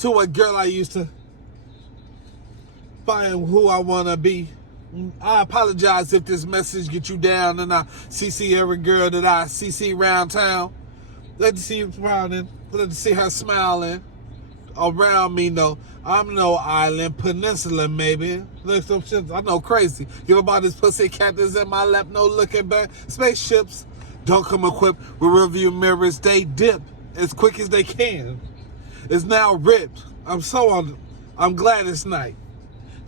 to a girl I used to find who I want to be. I apologize if this message gets you down and I CC every girl that I CC around town. Let to see you frowning. Let to see her smiling around me. No, I'm no island peninsula, maybe. Look, some shit I know crazy. Give about this pussy cat that's in my lap, no looking back. Spaceships don't come equipped with review mirrors. They dip as quick as they can. It's now ripped. I'm glad it's night.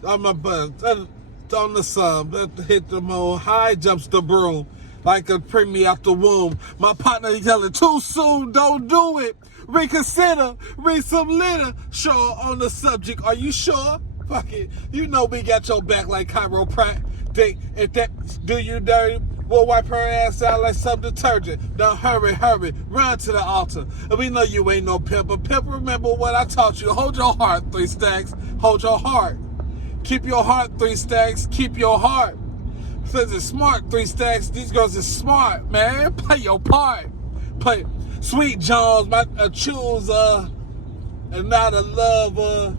I'm a buzz on the sun, but hit the moon. High jumps the broom like a preemie out the womb. My partner yelling, too soon, don't do it. Reconsider, read some litter. Sure on the subject, are you sure? Fuck it, you know we got your back like chiropractic. If that do you dirty, we'll wipe her ass out like some detergent. Now hurry, run to the altar. And we know you ain't no pimp, but pimp, remember what I taught you. Hold your heart, 3 stacks. Hold your heart. Keep your heart, 3 stacks. Keep your heart. Says it's smart, 3 stacks. These girls are smart, man. Play your part. Play Sweet Jones, my chooser, and not a lover.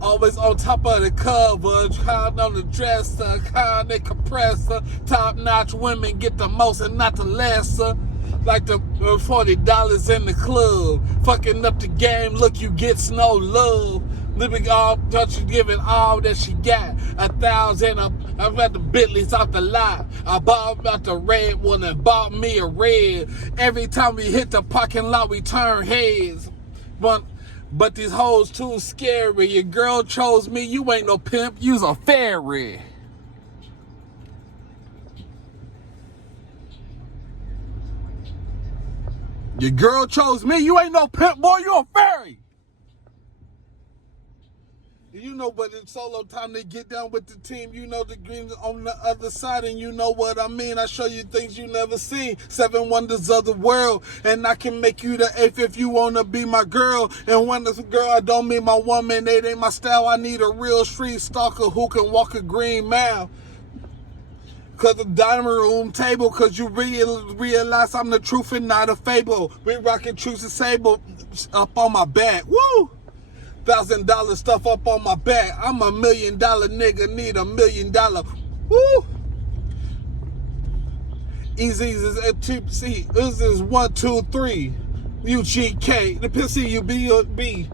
Always on top of the cover, trying on the dresser, kind of compressor. Top-notch women get the most and not the lesser. Like the $40 in the club. Fucking up the game, look, you gets no love. Living all, touch giving all that she got. 1,000, I'm at the Bentleys out the lot. I bought out the red one and bought me a red. Every time we hit the parking lot, we turn heads. But these hoes too scary. Your girl chose me, you ain't no pimp, you's a fairy. Your girl chose me, you ain't no pimp, boy, you a fairy. You know, but it's solo time to get down with the team. You know the green on the other side, and you know what I mean. I show you things you never seen. 7 wonders of the world, and I can make you the 8th if you wanna be my girl. And when this girl, I don't mean my woman. It ain't my style. I need a real street stalker who can walk a green mile. Cause the dining room table, cause you realize I'm the truth and not a fable. We rockin' truth and sable up on my back. Woo! $1,000 stuff up on my back. I'm $1 million nigga, need $1 million. Woo! Easy as cheap. See, this is 1, 2, 3. UGK. The PCUB.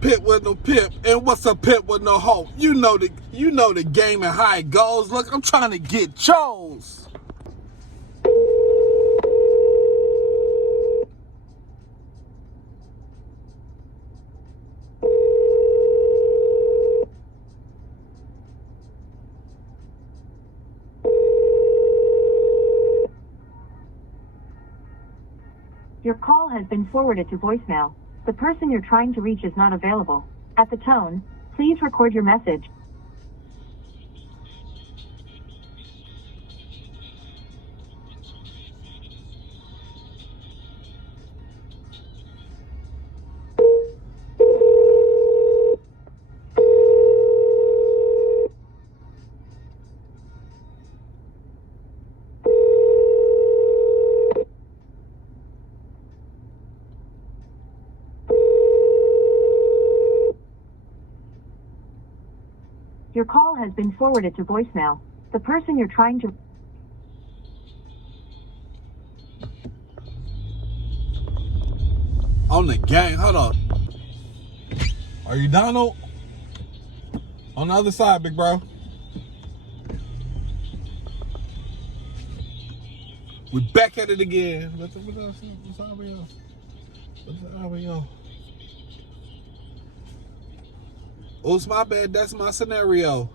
Pit with no pip. And what's a pit with no hope? You know the game and how it goes. Look, I'm trying to get chose. Your call has been forwarded to voicemail. The person you're trying to reach is not available. At the tone, please record your message. Your call has been forwarded to voicemail. The person you're trying to... On the gang, hold on. Are you Donald? On the other side, big bro. We back at it again. What's Oh, it's my bad. That's my scenario.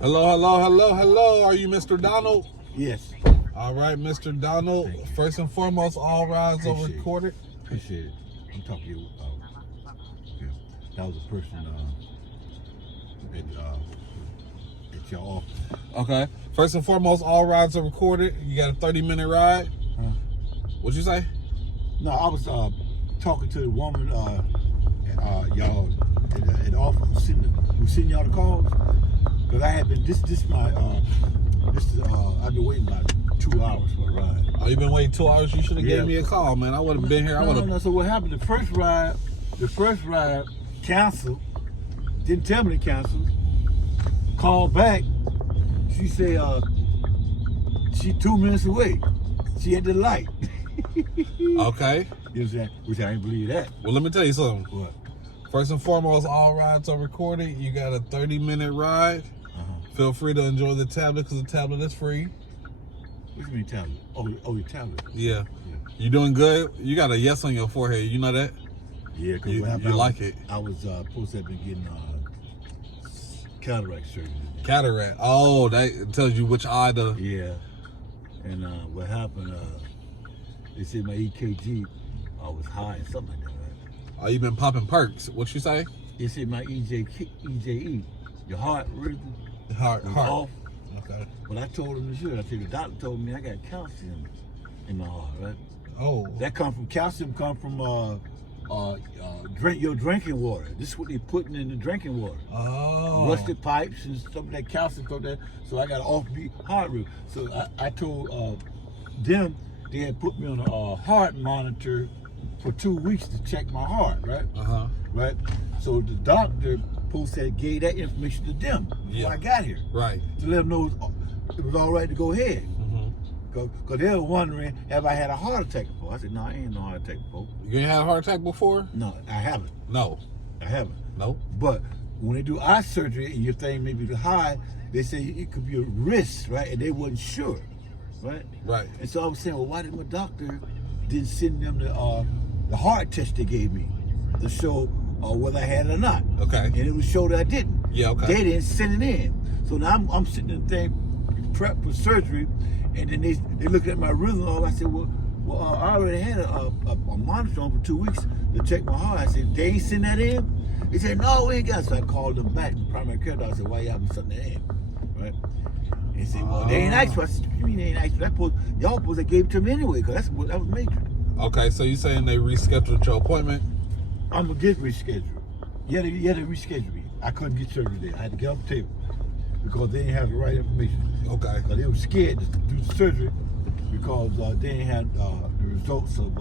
Hello. Are you Mr. Donald? Yes. All right, Mr. Donald. First and foremost, all rides are recorded. Appreciate it. I'm talking to you. That was a person at your office. Okay. First and foremost, all rides are recorded. You got a 30-minute ride. Huh? What'd you say? No, I was talking to the woman, y'all, at the office who sending y'all the calls. Cause I had been I've been waiting about 2 hours for a ride. Oh, you been waiting 2 hours? You should have Yeah. gave me a call, man. I would have been here. I would have. No. So what happened? The first ride canceled. Didn't tell me to cancel. Called back. She said she 2 minutes away. She at the light. Okay. You know what I'm saying? Which I ain't believe that. Well, let me tell you something. What? First and foremost, all rides are recorded. You got a 30-minute ride. Feel free to enjoy the tablet because the tablet is free. What do you mean tablet? Oh, your tablet. Yeah. You doing good? You got a yes on your forehead. You know that? Yeah, because You like it. I was supposed to have been getting cataract surgery. Cataract. Oh, that tells you which eye to. Yeah. And what happened, they said my EKG was high and something like that, right? Oh, you been popping perks. What you say? They said my EJE, your heart rhythm Heart. was off. Okay. But I told him to shoot. I said the doctor told me I got calcium in my heart, right? Oh. That calcium come from your drinking water. This is what they putting in the drinking water. Oh. Rusted pipes and some of that calcium from that. So I got an offbeat heart rhythm. So I told them they had put me on a heart monitor for 2 weeks to check my heart, right? Right. So the doctor gave that information to them before I got here. Right. To let them know it was all right to go ahead. Because they were wondering, have I had a heart attack before? I said, no, I ain't no heart attack before. You ain't had a heart attack before? No, I haven't. No. I haven't. No. But when they do eye surgery and your thing may be high, they say it could be a risk, right? And they wasn't sure, right? Right. And so I was saying, well, why did my doctor didn't send them the heart test they gave me to show whether I had it or not? Okay. And it would show that I didn't. Yeah, okay. They didn't send it in. So now I'm sitting in the thing, prep for surgery, and then they looked at my rhythm. I said, well, I already had a monitor on for 2 weeks to check my heart. I said, they ain't send that in? They said, no, we ain't got it. So I called them back, the primary care doctor. I said, why y'all haven't sent that in? Right? And they said, well, they ain't asked for it. I said, what you mean they ain't asked for it? Y'all supposed to gave it to me anyway, because that was major. Okay, so you saying they rescheduled your appointment? I'm going to get rescheduled. You had to reschedule me. I couldn't get surgery there. I had to get off the table because they didn't have the right information. Okay. They were scared to do the surgery because they didn't have the results of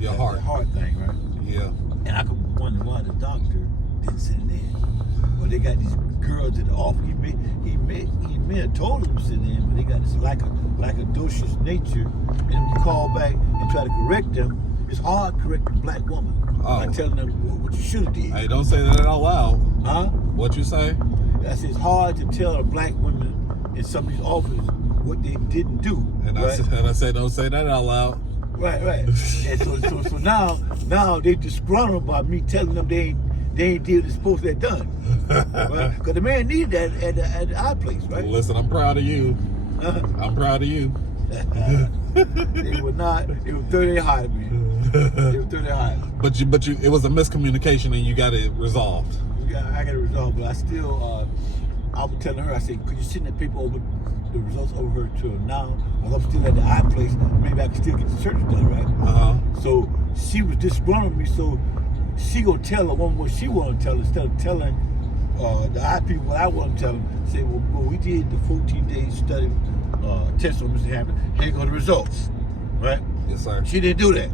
your heart. The heart thing, right? Yeah. And I could wonder why the doctor didn't send it in. Well, they got these girls at the office. He may have told them to send it in, but they got this like a docious nature. And when you call back and try to correct them, it's hard correcting a black woman. By telling them what you should have did. Hey, don't say that out loud. Huh? What you say? I said it's hard to tell a black woman in some of these offices what they didn't do. And right? I said don't say that out loud. Right. And so now they disgruntled by me telling them they ain't did what they're supposed to have done. Right? Because the man needed that at the eye place, right? Listen, I'm proud of you. I'm proud of you. They were not. They were 30 high, man. They were 30 high. But you, it was a miscommunication, and you got it resolved. I got it resolved, but I still, I was telling her, I said, could you send that paper over, the results over to her now? Because I'm still at the eye place. Maybe I can still get the surgery done, right? So she was disgruntled me, so she gonna tell the woman what she want to tell instead of telling the eye people what I want to tell them. Say, well, we did the 14-day study test on Mr. Hammond. Here go the results, right? Yes, sir. She didn't do that.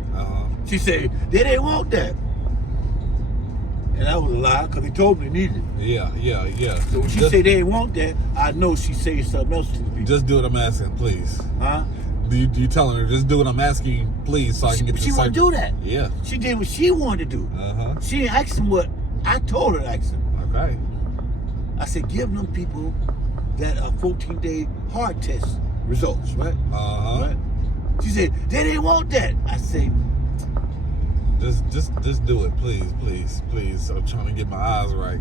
She said they didn't want that, and that was a lie because they told me they needed it. Yeah. So when she said they didn't want that, I know she said something else to the people. Just do what I'm asking, please. Huh? You telling her just do what I'm asking, please, so I can get the She wouldn't do that. Yeah. She did what she wanted to do. She didn't ask him what I told her to ask him. Okay. I said, give them people that 14-day heart test results, right? Right? She said, they didn't want that. I said, just do it, please. I'm trying to get my eyes right.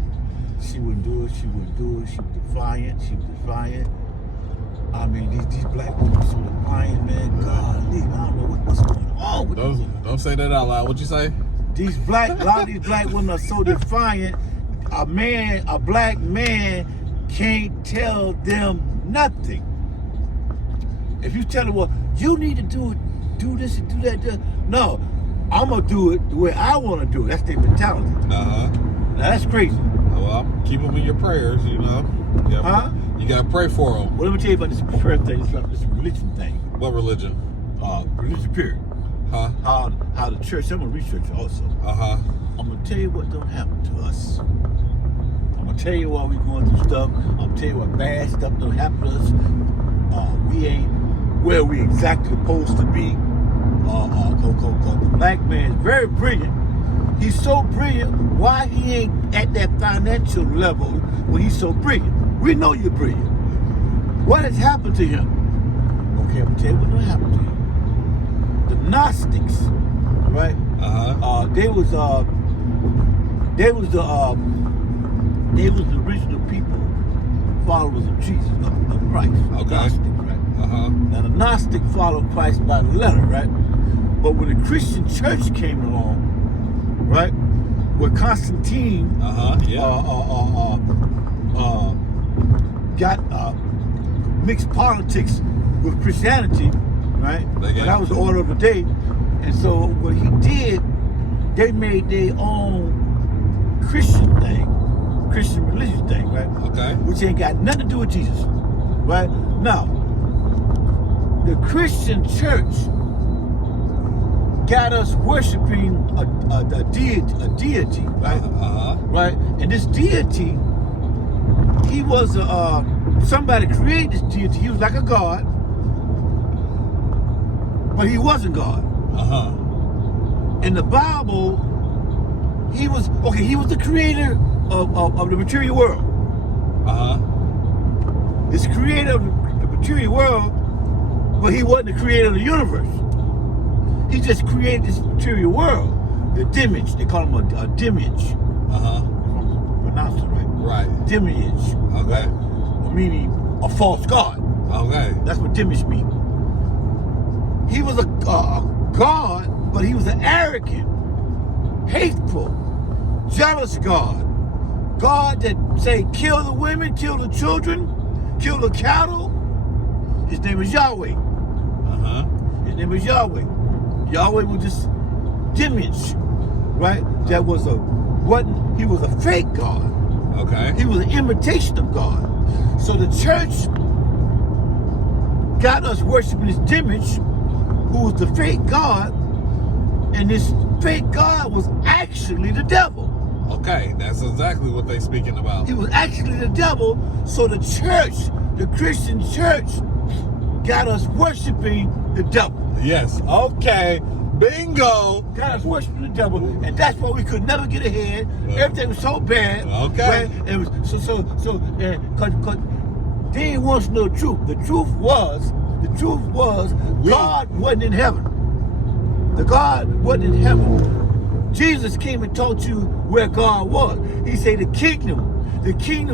She wouldn't do it. She was defiant. I mean, these black women are so defiant, man. Golly, I don't know what's going on with them. Don't say that out loud. What you say? A lot of these black women are so defiant. A black man can't tell them nothing. If you tell them, well, you need to do this and do that, no. I'm gonna do it the way I want to do it. That's their mentality. Uh-huh. Now that's crazy. Well, keep them in your prayers, you know. Yeah, Huh? You gotta pray for them. Well, let me tell you about this prayer thing, this religion thing. What religion? Religion period. Huh? How the church, I'm gonna research it also. Uh-huh. I'm gonna tell you what don't happen to us. I'm gonna tell you why we're going through stuff. I'm gonna tell you what bad stuff don't happen to us. We ain't where we exactly supposed to be. The black man is very brilliant. He's so brilliant. Why he ain't at that financial level when he's so brilliant? We know you're brilliant. What has happened to him? Okay, I'm gonna tell you what happened to him. The Gnostics, right? Uh-huh. They was the original people, followers of Jesus, of Christ. Okay. Gnostics, right? Uh-huh. Now the Gnostic followed Christ by the letter, right? But when the Christian church came along, right, where Constantine got mixed politics with Christianity, right? That was the order of the day. And so what he did, they made their own Christian thing, Christian religious thing, right? Okay. Which ain't got nothing to do with Jesus, right? Now, the Christian church got us worshiping a deity, right? Uh-huh. Right? And this deity, he was somebody created this deity. He was like a god, but he wasn't God. Uh-huh. In the Bible, he was the creator of the material world. Uh-huh. This creator of the material world, but he wasn't the creator of the universe. He just created this material world. The dimage, they call him a dimage. Uh-huh. Pronounce it right. Right. Dimage. Okay. Meaning a false god. Okay. That's what dimage means. He was a god, but he was an arrogant, hateful, jealous God. God that say, kill the women, kill the children, kill the cattle. His name is Yahweh. Uh-huh. His name is Yahweh. Yahweh was this image, right? That was he was a fake God. Okay. He was an imitation of God. So the church got us worshiping this image, who was the fake God, and this fake God was actually the devil. Okay, that's exactly what they're speaking about. He was actually the devil. So the church, the Christian church, got us worshiping the devil. Yes. Okay. Bingo. Got us worshiping the devil, and that's why we could never get ahead. Everything was so bad. Okay. Right? It was cause they didn't want to know the truth. The truth was God wasn't in heaven. The God wasn't in heaven. Jesus came and taught you where God was. He said the kingdom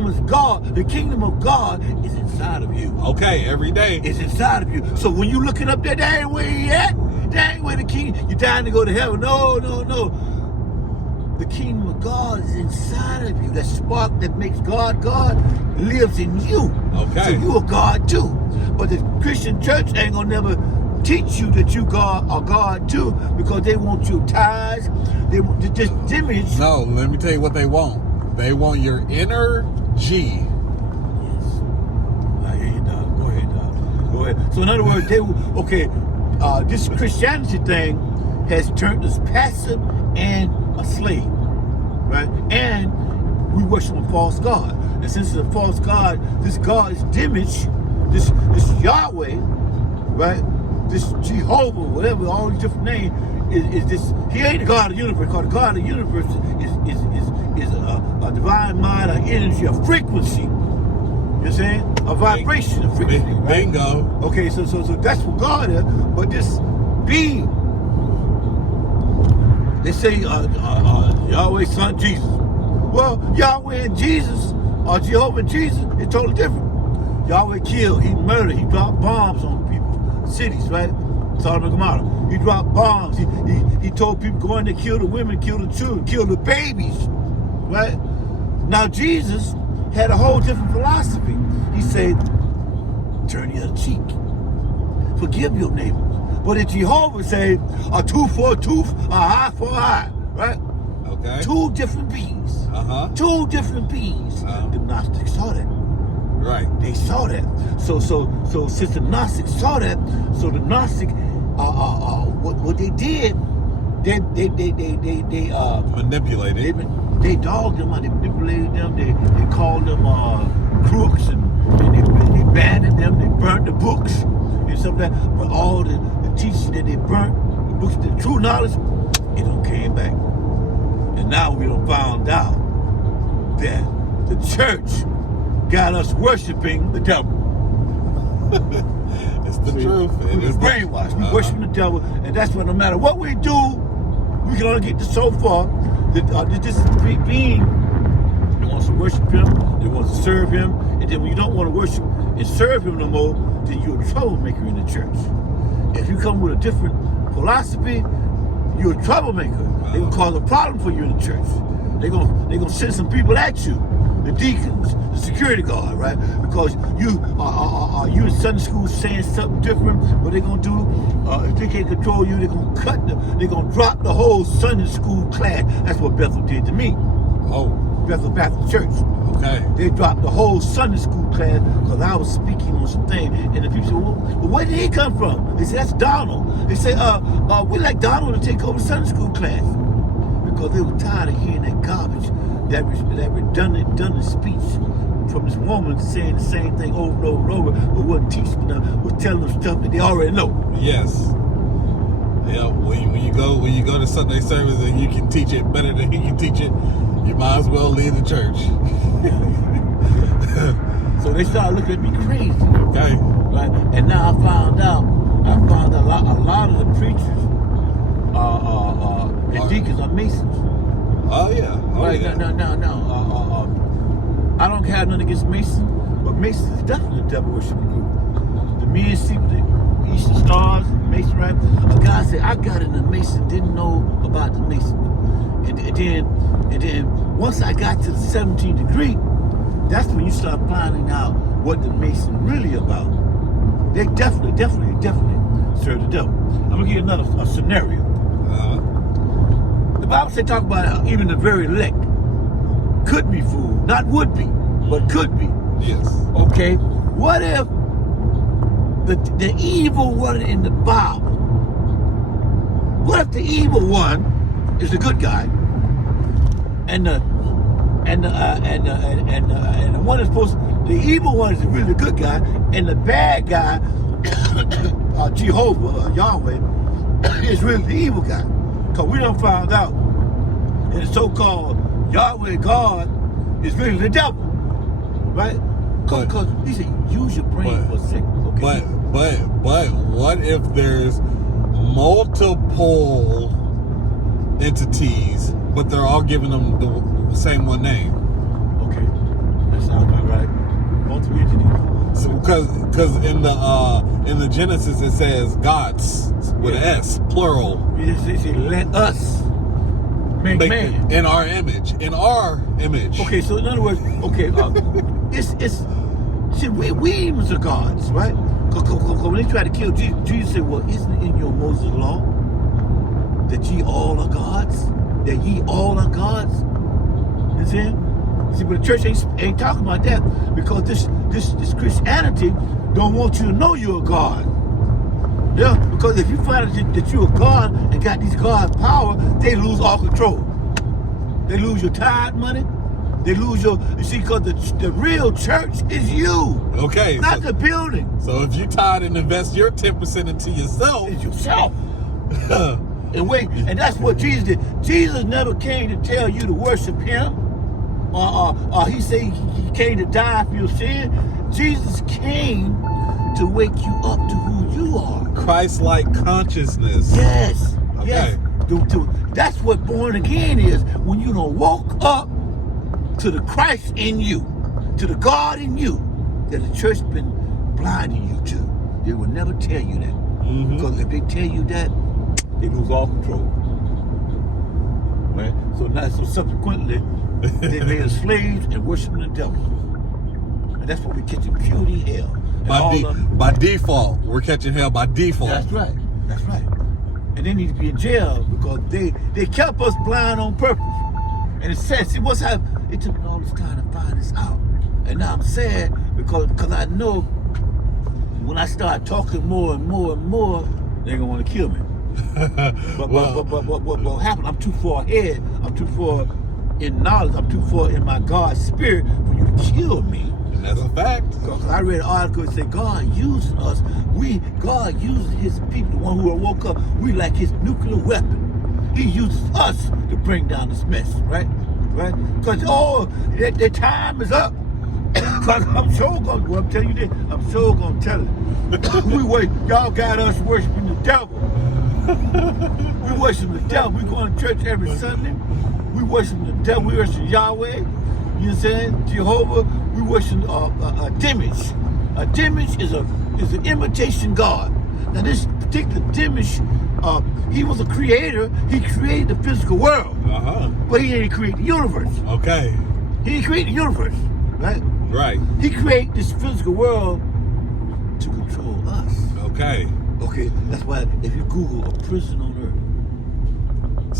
is God. The kingdom of God is inside of you. Okay, every day. It's inside of you. So when you looking up there, that ain't where he at. That ain't where the king. You're dying to go to heaven. No. The kingdom of God is inside of you. That spark that makes God lives in you. Okay. So you are God too. But the Christian church ain't gonna never teach you that you are God too, because they want your tithes. They want this image. No, let me tell you what they want. They want your energy. Yes. I hear you, dog. Go ahead, dog. Go ahead. So in other words, this Christianity thing has turned us passive and a slave, right? And we worship a false god. And since it's a false god, this God is image, this Yahweh, right? This Jehovah, whatever, all these different names, is this. He ain't the God of the universe, because the God of the universe is a divine mind, an energy, a frequency. You know what I'm saying? A vibration, a frequency. Right? Bingo. Okay, so that's what God is. But this being, they say Yahweh, Son, Jesus. Well, Yahweh and Jesus, or Jehovah and Jesus, is totally different. Yahweh killed, he murdered, he dropped bombs on people, cities, right? Sodom and Gomorrah. He dropped bombs. He told people go in there, kill the women, kill the children, kill the babies, right? Now Jesus had a whole different philosophy. He said, turn the other cheek. Forgive your neighbor. But in Jehovah say a tooth for a tooth, a eye for an eye, right? Okay. Two different beings. Uh-huh. Two different beings. The Gnostics saw that. Right. They saw that. So since the Gnostics saw that, so the Gnostic, what they did, they manipulated. They dogged them, they manipulated them, they called them crooks, and they banned them, they burnt the books and stuff like that. But all the teachings that they burnt, the books, the true knowledge, it don't came back. And now we done found out that the church got us worshiping the devil. It's the truth. It is brainwashed. We worship the devil, and that's why no matter what we do, we can only get to so far. That this being that wants to worship him, that wants to serve him, and then when you don't want to worship and serve him no more, then you're a troublemaker in the church. If you come with a different philosophy, you're a troublemaker. They're gonna cause a problem for you in the church. They're gonna send some people at you. The deacons, the security guard, right? Because you are in Sunday school saying something different. What they're gonna do? If they can't control you, they're gonna drop the whole Sunday school class. That's what Bethel did to me. Oh. Bethel Baptist Church. Okay. They dropped the whole Sunday school class because I was speaking on some things, and the people said, "Well, where did he come from?" They said, "That's Donald." They said, "We like Donald to take over Sunday school class," because they were tired of hearing that garbage. That redundant speech from this woman saying the same thing over and over and over, but wasn't teaching them, was telling them stuff that they already know. Yes. Yeah. When you go to Sunday service and you can teach it better than he can teach it, you might as well leave the church. So they started looking at me crazy. Okay. Right. And now I found out a lot of the preachers and deacons are Masons. Oh yeah. Oh, Right, yeah. no. I don't have nothing against Masons, but Masons is definitely a devil worshiping group. The men see the Eastern Stars, Mason, right? A guy said, I got in the Mason, didn't know about the Mason. And then once I got to the 17th degree, that's when you start finding out what the Mason really about. They definitely serve the devil. I'm gonna give you a scenario. The Bible said talk about how even the very elect could be fooled. Not would be, but could be. Yes. Okay? What if the evil one in the Bible, what if the evil one is the good guy and the one is supposed to, the evil one is really the good guy and the bad guy Jehovah, Yahweh, is really the evil guy. Because we done found out that the so-called Yahweh God is really the devil. Right? Because he said, use your brain for a second. Okay? But what if there's multiple entities, but they're all giving them the same one name? Okay. That sounds about right. Multiple entities. So, because in the Genesis it says gods with an S, plural. They say, let us make man. In our image. Okay, so in other words, okay, see, we was the gods, right? Because when they tried to kill Jesus, Jesus said, well, isn't it in your Moses law that ye all are gods? That ye all are gods? You see? See, but the church ain't talking about that because this Christianity don't want you to know you're a God. Yeah, because if you find out that you're a God and got these God power, they lose all control. They lose your tithe money. They lose your, you see, because the real church is you. Okay. Not the building. So if you tithe and invest your 10% into yourself. It's yourself. And that's what Jesus did. Jesus never came to tell you to worship him. He said he came to die for your sin. Jesus came to wake you up to who you are. Christ-like consciousness. Yes. Okay. Yes. That's what born again is. When you don't walk up to the Christ in you, to the God in you, that the church been blinding you to. They will never tell you that. Mm-hmm. Because if they tell you that, they lose all control. Right? So subsequently, they made us slaves and worshiping the devil. And that's what we catch in purity hell. By default, we're catching hell by default. That's right. That's right. And they need to be in jail because they kept us blind on purpose. And it says, see, what's happening? It took me all this time to find this out. And now I'm sad because I know when I start talking more and more and more, they're gonna want to kill me. But what happened? I'm too far ahead. I'm too far in knowledge. I'm too far in my God spirit for you to kill me. And that's a fact. Because I read an article that said God using us. God uses His people, the one who woke up. We like His nuclear weapon. He uses us to bring down this mess, right? Right? Because their time is up. Because I'm sure gonna. Well, I'm telling you this. I'm sure gonna tell it. Y'all got us worshiping the devil. We worship the devil. We go to church every Sunday. We worship the devil. We worship Yahweh. You know what I'm saying? Jehovah. We worship a Dimash. A Dimash is an imitation God. Now this particular Dimash, he was a creator. He created the physical world. But he didn't create the universe. Okay. He didn't create the universe, right? Right. He created this physical world to control us. Okay. Okay, that's why if you Google a prison on earth.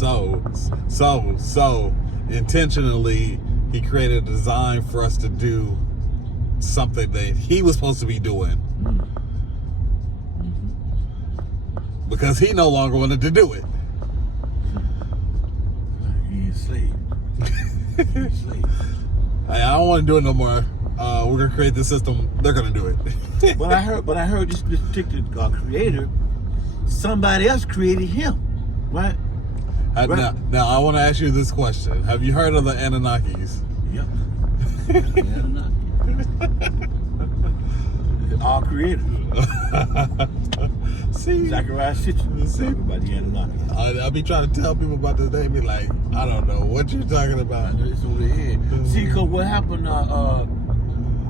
So intentionally he created a design for us to do something that he was supposed to be doing. Because he no longer wanted to do it. He enslaved. He enslaved. Hey, I don't want to do it no more. We're gonna create this system. They're gonna do it. But I heard this particular creator, somebody else created him, right? Right. Now I want to ask you this question: have you heard of the Anunnakis? Yep. Our creator. See, Zachariah Sitchin. See about the Anunnaki. I be trying to tell people about this. They be like, I don't know what you're talking about. It's over the head. See, because what happened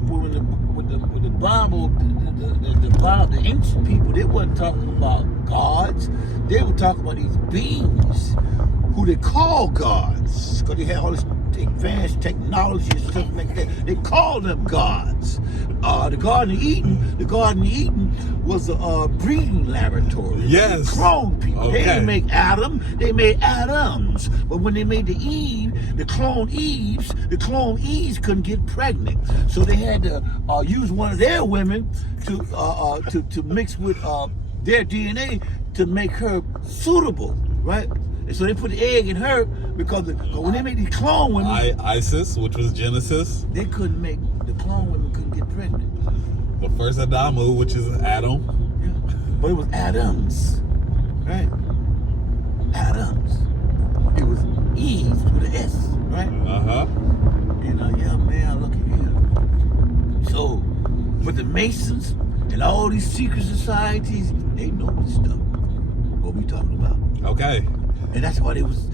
with the Bible, the ancient people, they weren't talking about gods. They were talking about these beings who they call gods because they had all this advanced technology and stuff like that. They called them gods. The Garden of Eden was a breeding laboratory. Yes. They cloned people. Okay. They didn't make Adam. They made Adams. But when they made the cloned Eves couldn't get pregnant. So they had to use one of their women to mix with their DNA to make her suitable, right? And so they put the egg in her because when they made these clone women, Isis, which was Genesis, they couldn't make the clone women couldn't get pregnant. the first Adamu, which is Adam. Yeah. But it was Adams, right? Adams. It was Eve with an S, right? And yeah, man, look at here. So, but the Masons and all these secret societies, they know this stuff. What we talking about? Okay. And that's why they was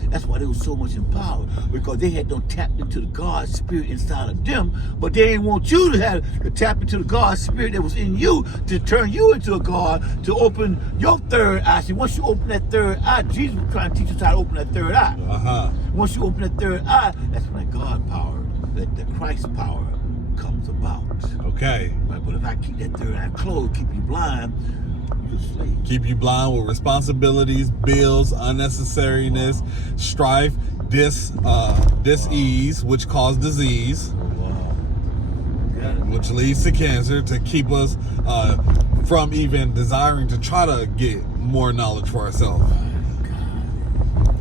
so much in power, because they had done tapped into the God spirit inside of them, but they didn't want you to tap into the God spirit that was in you to turn you into a God, to open your third eye. See, once you open that third eye, Jesus was trying to teach us how to open that third eye. Once you open that third eye, that's when that God power, that Christ power comes about. Okay. Right? But if I keep that third eye closed, keep you blind, you're a slave. Keep you blind with responsibilities, bills, unnecessariness, strife, dis-ease, which cause disease, which leads to cancer, to keep us from even desiring to try to get more knowledge for ourselves.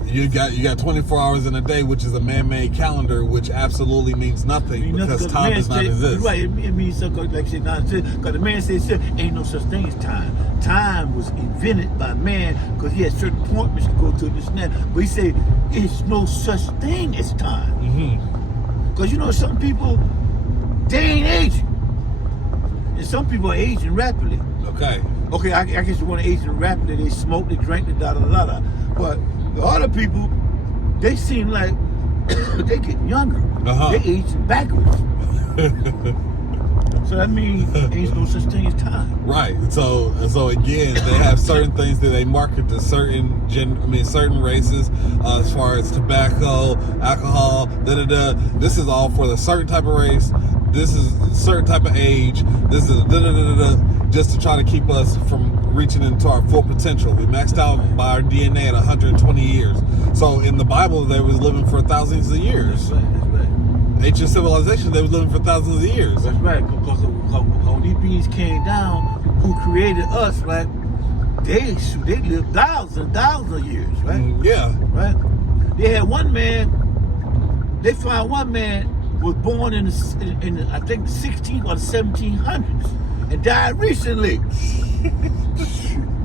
You got 24 hours in a day, which is a man-made calendar, which absolutely means nothing because time does not exist. Right, it means something like shit nonsense. Because the man said, ain't no such thing as time. Time was invented by man because he had certain appointments to go to this and that. But he said, it's no such thing as time. Because you know, some people, they ain't aging. And some people are aging rapidly. Okay, I guess you want to age rapidly. They smoke, they drink, they da-da-da-da. But the other people, they seem like they getting younger. They aging backwards. So that means ain't no such thing as time. Right. So again, they have certain things that they market to certain certain races, as far as tobacco, alcohol, This is all for the certain type of race. This is a certain type of age. This is just to try to keep us from reaching into our full potential. We maxed out by our DNA at 120 years. So in the Bible, they was living for thousands of years. That's right. Ancient civilization, they was living for thousands of years. That's right. Because when these beings came down, who created us, right? They lived thousands of years, right? Yeah. Right. They had one man. They found one man was born in I think the 16 or the 1700s and died recently.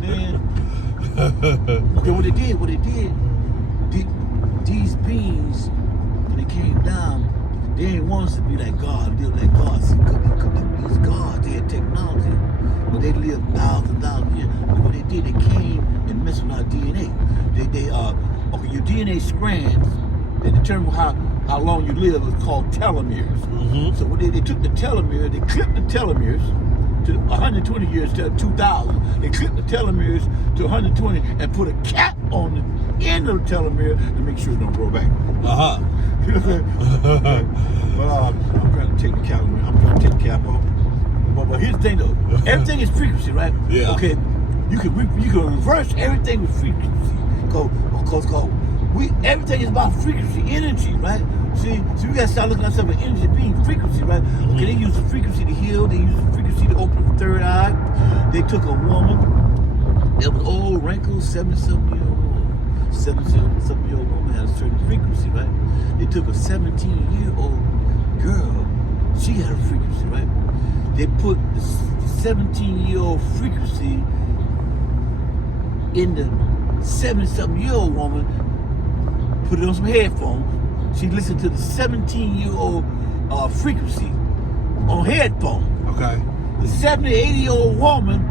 Man. Okay, what they did, these beings, when they came down, they didn't want us to be like God, live like God. See, these gods, they had technology, but they lived thousands of years. But what they did, they came and messed with our DNA. Okay, your DNA strands, they determine how long you live is called telomeres. Mm-hmm. So what they took the telomere, they clipped the telomeres to 120 years to 2000. They clipped the telomeres to 120 and put a cap on the end of the telomere to make sure it don't grow back. Uh-huh. You know what I'm saying? Well, I'm trying to take the cap off. But here's the thing though, everything is frequency, right? Yeah. Okay, you can reverse everything with frequency. Because everything is about frequency, energy, right? See, so we gotta start looking at ourselves as energy being frequency, right? Okay, they use the frequency to heal, they use the frequency to open the third eye. They took a woman that was old, wrinkled, 77-year-old woman had a certain frequency, right? They took a 17-year-old girl, she had a frequency, right? They put the 17-year-old frequency in the 70-something-year-old woman, put it on some headphones. She listened to the 17-year-old frequency on headphones. Okay. The 70, 80-year-old woman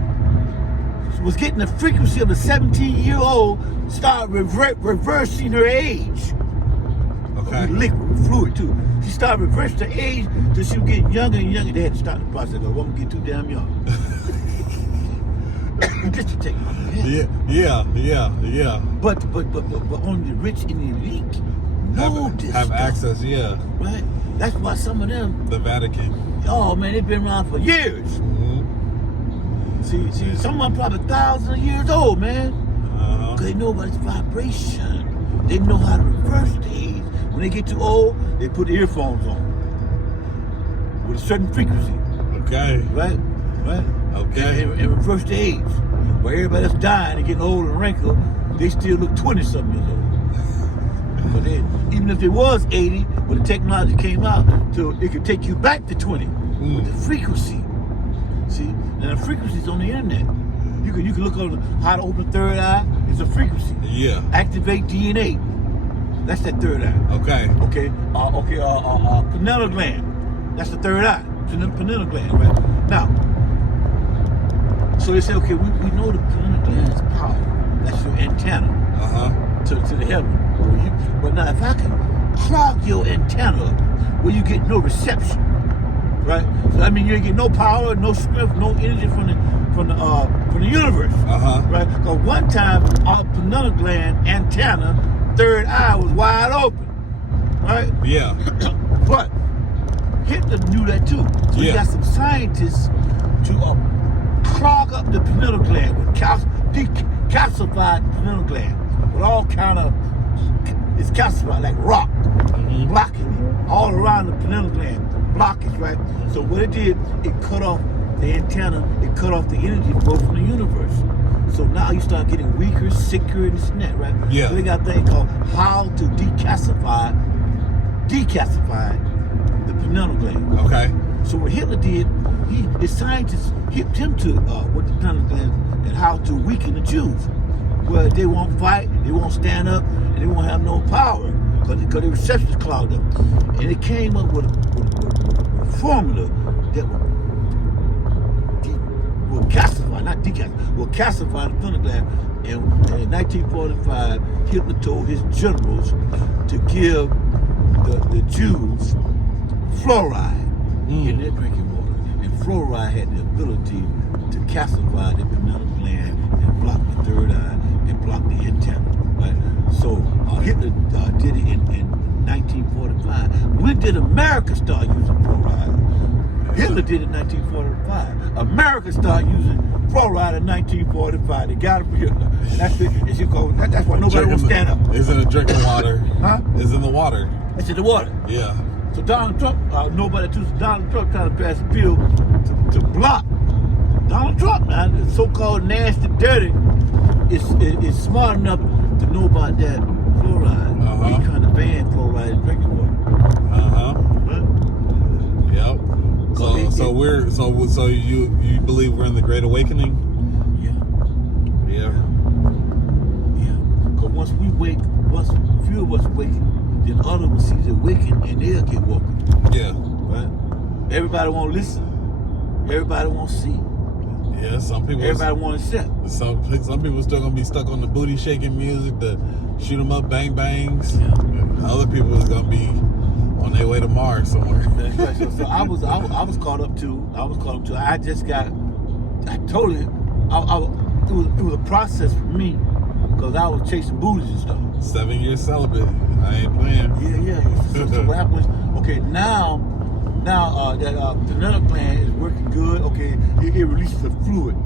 was getting the frequency of the 17-year-old, started reversing her age. Okay. With liquid, with fluid too. She started reversing her age till she was getting younger and younger. They had to start the process. The woman get too damn young. Just to take my head. Yeah. But only the rich and the elite know this have stuff, access, yeah. right? That's why some of them, The Vatican. oh man, they've been around for years. Mm-hmm. See, some of them probably thousands of years old, man. Uh-huh. Because they know about its vibration. They know how to reverse the age. When they get too old, they put earphones on with a certain frequency, Okay. right? Okay. And reverse the age. Where everybody that's dying and getting old and wrinkled, they still look 20-something years old. But then, even if it was 80, when the technology came out, so it could take you back to 20 with the frequency. See, and the frequency's on the internet. You can look on how to open third eye. It's a frequency. Yeah. Activate DNA. That's that third eye. Okay. Pineal gland. That's the third eye. Pineal gland, right? Now, so they say, okay, we know the pineal gland's power. That's your antenna Uh-huh. to the heaven. But now, if I can clog your antenna where you get no reception, right? So I mean, you get no power, no strength, no energy from the universe, Uh-huh. right? Because one time our pineal gland antenna, third eye, was wide open, right? Yeah. But Hitler knew that too. So he got some scientists to clog up the pineal gland with calcified pineal gland with all kind of, it's calcified like rock, blocking it all around the pineal gland, blockage, right? So what it did, it cut off the antenna, it cut off the energy flow from the universe. So now you start getting weaker, sicker, and this and that, right? Yeah. So they got a thing called how to decalcify the pineal gland. Okay. So what Hitler did, his scientists hipped him to what the pineal gland and how to weaken the Jews. Where they won't fight, they won't stand up, and they won't have no power because their receptors clogged up. And it came up with a formula that will calcify, not decalcify, will calcify the pineal gland. And in 1945, Hitler told his generals to give the Jews fluoride in their drinking water. And fluoride had the ability to calcify the pineal gland and block the third eye and block the antenna, right? So Hitler did it in 1945. When did America start using fluoride? Hitler did it in 1945. America started using fluoride in 1945. They got it from Hitler. And that's it. As you go, that's why nobody will stand up. It's in the drinking water. Huh? It's in the water. It's in the water. Yeah. So Donald Trump, Donald Trump trying to pass a bill to block Donald Trump, man, the so-called nasty, dirty, is smart enough to know about that fluoride. He's trying to ban fluoride in drinking water. Yep. So you believe we're in the Great Awakening? Yeah. Because once a few of us awaken, then others will see the awaken and they'll get woken. Yeah. Right? Everybody won't listen. Everybody won't see. Yeah, some people. Everybody want to accept. Some people still gonna be stuck on the booty shaking music, the shoot 'em up bang bangs. Yeah. Other people is gonna be on their way to Mars somewhere. That's right. So I was caught up too. I just got. I totally. It was a process for me because I was chasing booties and stuff. 7 years celibate. I ain't playing. Yeah. So what happened? Okay, now that the another gland is working good. Okay, it releases a fluid,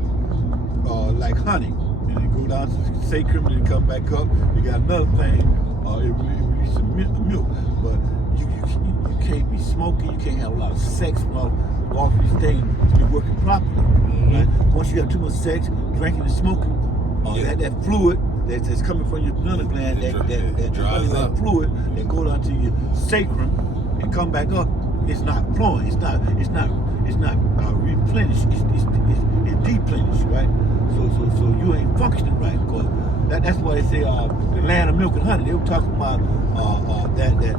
like honey, and it go down to the sacrum and it come back up. You got another thing. It releases milk, but you can't be smoking. You can't have a lot of sex. All these things to be working properly. Right? Once you have too much sex, drinking and smoking, that fluid that's coming from your pineal gland, that dries up. fluid that go down to your sacrum and come back up. It's not flowing. It's not replenished. It's deplenished, right? So you ain't functioning right. Because that's why they say the land of milk and honey. They were talking about that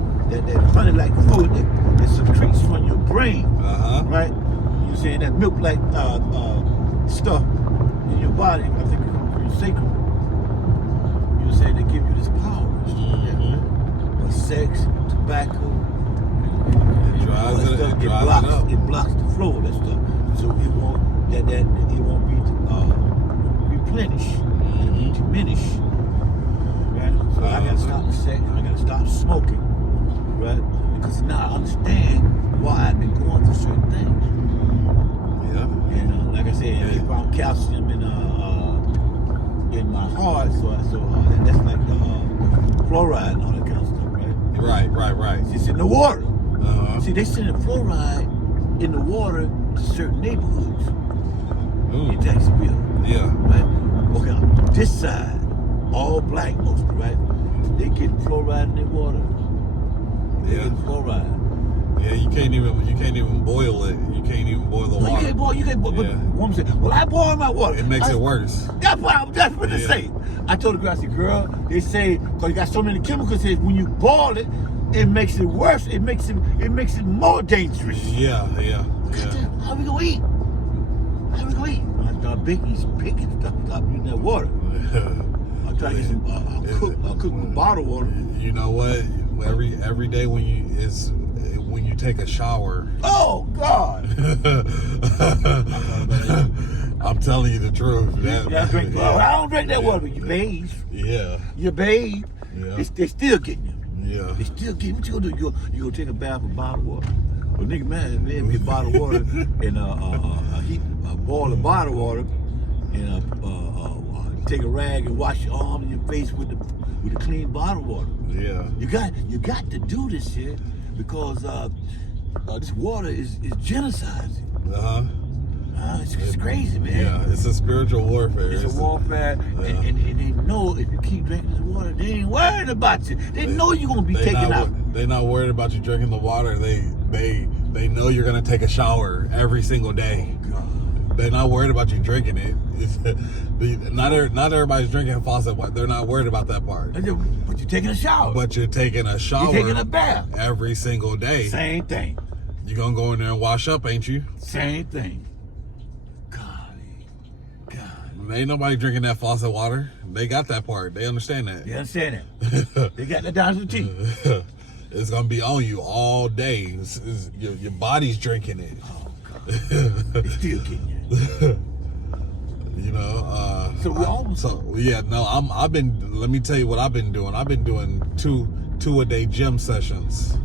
honey-like fluid that secretes from your brain, right? You're saying that milk-like stuff in your body. I think it comes from your sacrum. You're saying they give you this power. But sex, tobacco. It blocks the flow of that stuff, so it won't be replenished, it won't diminish. Right? So I gotta stop the sex. I gotta stop smoking, right? Because now I understand why I've been going through certain things. Yeah. And like I said, they found calcium in my heart, so that's like the fluoride and all that kind of stuff, right? Right. It's in the water. See, they send fluoride in the water to certain neighborhoods in Jacksonville. Yeah. Right? Okay, this side, all black mostly, right? They get fluoride in their water. They get fluoride. Yeah, you can't even boil it. You can't even boil the water. You can't boil. But woman said, well, I boil my water. It makes it worse. That's what I was just going to say. I told the girl, I said, girl, they say, because you got so many chemicals, say when you boil it, it makes it worse. It makes it more dangerous. Yeah. How we gonna eat? When I start picking stuff, stop using that water. I'll try to get some cook with bottled water. You know what? Every day when you take a shower. Oh God! I'm telling you the truth. I don't drink that water, but you bathe. Yeah. You bathe. Yeah. They still getting you. Yeah. They still getting. What you gonna do? You gonna take a bath with bottled water? Well, nigga, man, get bottled water and boil the bottled water and take a rag and wash your arm and your face with the clean bottled water. Yeah. You got to do this shit because this water is genociding. It's crazy, man. Yeah, it's a spiritual warfare. It's a warfare, and they know if you keep drinking this water, they ain't worried about you. They know you're gonna be taken out. They're not worried about you drinking the water. They know you're gonna take a shower every single day. They're not worried about you drinking it. Not everybody's drinking faucet water. They're not worried about that part. But you're taking a shower. But you're taking a shower. You're taking a bath every single day. Same thing. You're gonna go in there and wash up, ain't you? Same thing. Ain't nobody drinking that faucet water. They got that part. They understand that. They understand that. They got that down to the T. It's gonna be on you all day. Your body's drinking it. Oh God. They still getting you. You know. Let me tell you what I've been doing. I've been doing two a day gym sessions.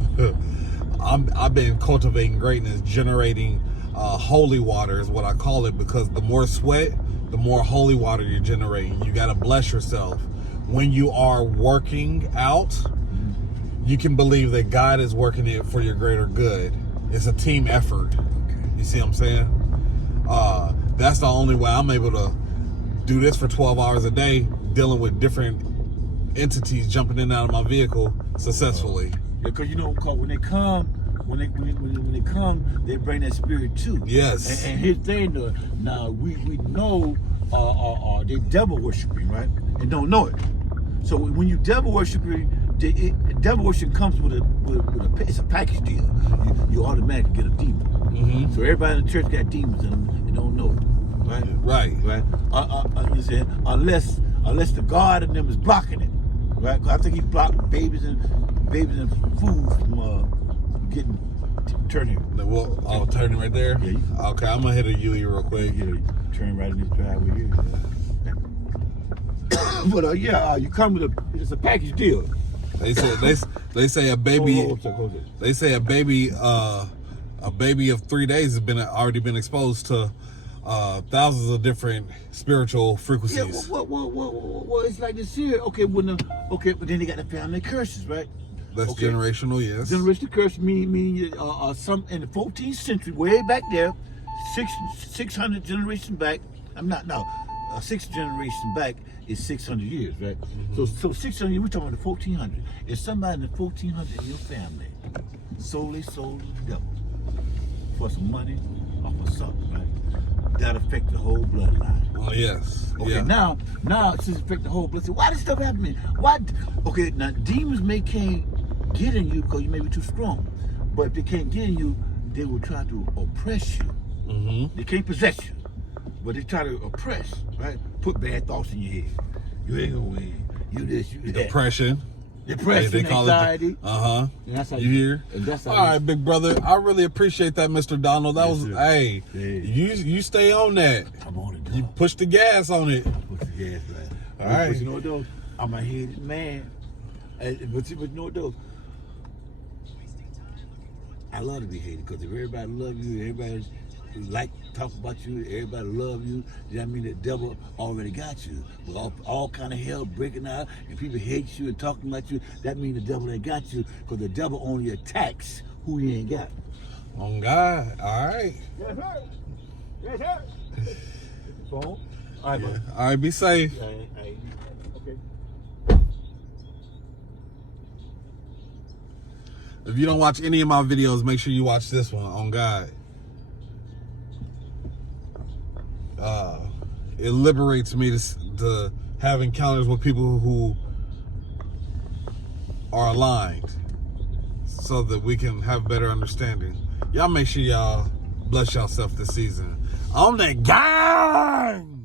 I've been cultivating greatness, generating holy water is what I call it, because the more sweat, the more holy water you're generating. You got to bless yourself. When you are working out, you can believe that God is working it for your greater good. It's a team effort. You see what I'm saying? That's the only way I'm able to do this for 12 hours a day, dealing with different entities jumping in and out of my vehicle successfully. Because you know, when they come, when they come, they bring that spirit too. Yes. And his thing, now we know they devil worshiping, right? And don't know it. So when you devil worshiping, devil worship comes with a it's a package deal. You automatically get a demon. Mm-hmm. So everybody in the church got demons in them and don't know it, right? Right. You said unless the God in them is blocking it, right? 'Cause I think he blocked babies and food from getting turning. Well, turning right there. Yeah. Okay, I'm gonna hit a UE real quick. Yeah, turn right in this driveway here. But you come with it's a package deal. They say a baby. Hold on. They say a baby of 3 days has already been exposed to thousands of different spiritual frequencies. Yeah, well, it's like this here. Okay, but then they got the family curses, right? That's generational, yes. Generational curse mean some in the 14th century, way back there, 600 generations back. 6 generations back is 600 years, right? Mm-hmm. So 600 years, we're talking about the 1400. If somebody in the 1400 in your family sold the devil for some money or for something, right? That affect the whole bloodline. Oh yes. Okay, yeah. now since it affect the whole bloodline, why this stuff happening? Why? Okay, now demons can't get in you because you may be too strong, but if they can't get in you, they will try to oppress you. Mm-hmm. They can't possess you, but they try to oppress, right? Put bad thoughts in your head. You ain't gonna win. You this, you that. Depression, They call anxiety. it. Uh-huh. That's how you hear? That's how all right, big brother. I really appreciate that, Mr. Donald. That was, Yeah. you stay on that. I'm on it, dog. You push the gas on it. Put the gas, right? All right. But you know what though? I'm a hated man. But you know what though? I love to be hated because if everybody love you, everybody talk about you, everybody love you, that mean the devil already got you. With all kind of hell breaking out and people hate you and talking about you, that mean the devil ain't got you because the devil only attacks who he ain't got. On God. All right. Yes, sir. Yes, sir. Phone. All right, Yeah. All right, be safe. Okay. If you don't watch any of my videos, make sure you watch this one, on God. It liberates me to have encounters with people who are aligned so that we can have better understanding. Y'all make sure y'all bless yourself this season. On that gang!